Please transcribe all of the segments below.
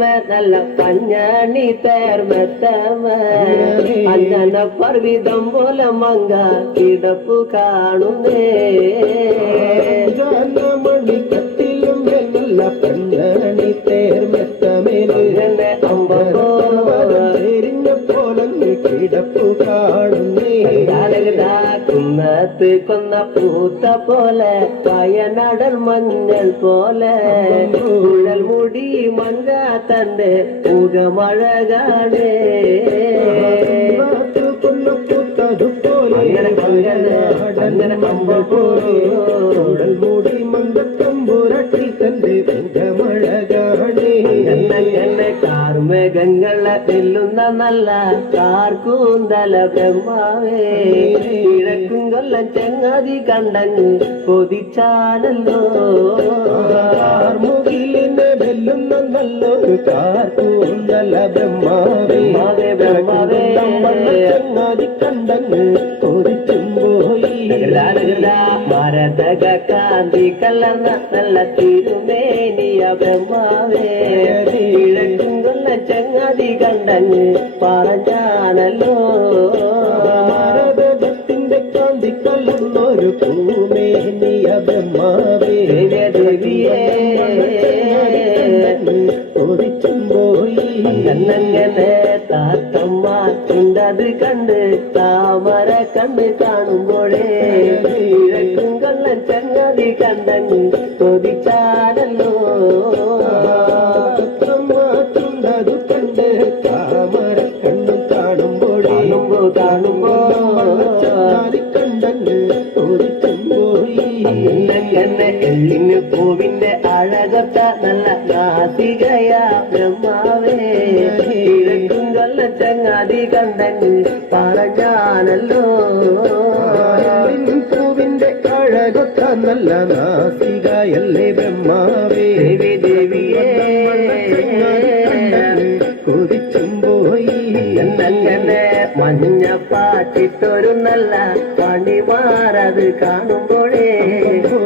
ತೇರ್ಮ ನಲ್ಲ ಪಂಜಾನಿ ತೇರ್ಮ ತಮ ಅಂಜನ ಪರ್ವಿ ದಂಬೋಲ ಮಂಗ ಕಿಡಪ್ಪು ಕಾಣುನೇ ಜಾನ ಮಣಿ ಕಟ್ಟಿಲು ಮೇಲೆ ಪಂಜಾನಿ ತೇರ್ಮ പോലങ്ങ് കിടപ്പു കാണുന്നേ കുന്നത്ത് കൊന്ന പൂത്ത പോലെ വയനാടൻ മഞ്ഞൾ പോലെ കുഴൽ മുടി മങ്ക തന്റെ മുഖമഴകാണേ അങ്ങനെ അങ്ങനെ അങ്ങനെ അമ്പോ മൂടി മന്ദത്തമ്പുരട്ടി കാർമേഘങ്ങളെ തെല്ലുന്ന നല്ല കാർക്കൂന്തല ബ്രഹ്മാവേ. കിഴക്കും കൊല്ലം ചെങ്ങാതി കണ്ടങ്ങ് കൊതിച്ചാണല്ലോ ബെല്ലുന്ന വെല്ലുന്ന നല്ലൊരു കാർക്കൂന്തല ബ്രഹ്മാവേ. ബ്രഹ്മാവേ. ചങ്ങാതി കണ്ടങ്ങ് കൊതിച്ചും പോയി. മരതക കാന്തി കലർന്ന നല്ല തിരുമേനിയ ബ്രഹ്മാവേ. കിഴക്കും ചങ്ങാതി കണ്ടങ്ങ് പറഞ്ഞാനല്ലോ ഭാരതത്തിന്റെ കാന്തി കലർന്നൊരു പൂമേനിയ ബ്രഹ്മാവേ. ദേവിയേ. കൊതിച്ചും പോയി. ഉണ്ടത് കണ്ട് താമര കണ്ട് കാണുമ്പോഴേ. കൊല്ലം ചങ്ങാതി കണ്ടങ്ങ് പോയി എള്ളിന് പൂവിന്റെ അഴകത്ത നല്ല നാസികയ ബ്രഹ്മാവേ. ഇരക്കും കൊല്ലം ചങ്ങാതി കണ്ടങ്ങ് പറഞ്ഞാനല്ലോ പൂവിന്റെ അഴകൊത്ത നല്ല നാസികയല്ലേ ബ്രഹ്മാവേ. ദേവി ദേവിയേ. പോയി എന്നങ്ങനെ മഞ്ഞ പാട്ടിട്ടൊരു നല്ല പണിമാറത് കാണുമ്പോഴേ?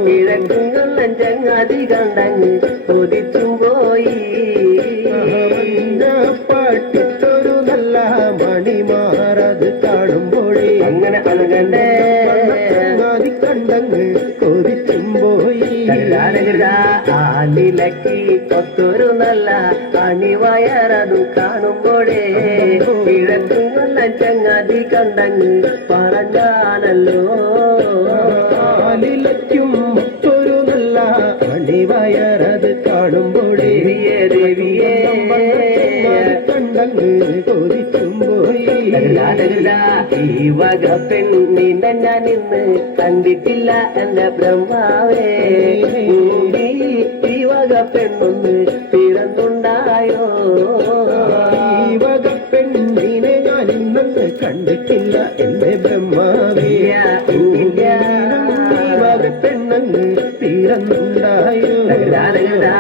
കിഴക്കുന്ന നെഞ്ചങ്ങാതി ചങ്ങാതി കണ്ടങ്ങ് കൊതിച്ചും പോയി. അങ്ങനെ അലകണ്ടേ കണ്ടങ്ങ് കൊതിച്ചും പോയി. ആലിലക്കി കൊത്തൊരു നല്ല അണിവയറതു കാണുമ്പോഴേ. കിഴക്കും കൊല്ലം ചങ്ങാതി കണ്ടങ്ങ് പറഞ്ഞാണല്ലോ. ആലിലയ്ക്കും ഒരു നല്ല അണിവയറത് കാണുമ്പോഴേ. ദേവിയേ ദേവിയേ. കണ്ടങ്ങ് കൊതിച്ചും ഈ വക പെണ്ണിനെ ഞാൻ ഇന്ന് കണ്ടിട്ടില്ല എന്റെ ബ്രഹ്മാവേ. ഈ വക പെണ്ണൊന്ന് പിറന്നുണ്ടായോ? ഈ വക പെണ്ണിനെ ഞാൻ ഇന്ന് കണ്ടിട്ടില്ല എന്റെ ബ്രഹ്മാവേ. ഈ വക പെണ്ണങ്ങ് തീരന്നുണ്ടായോ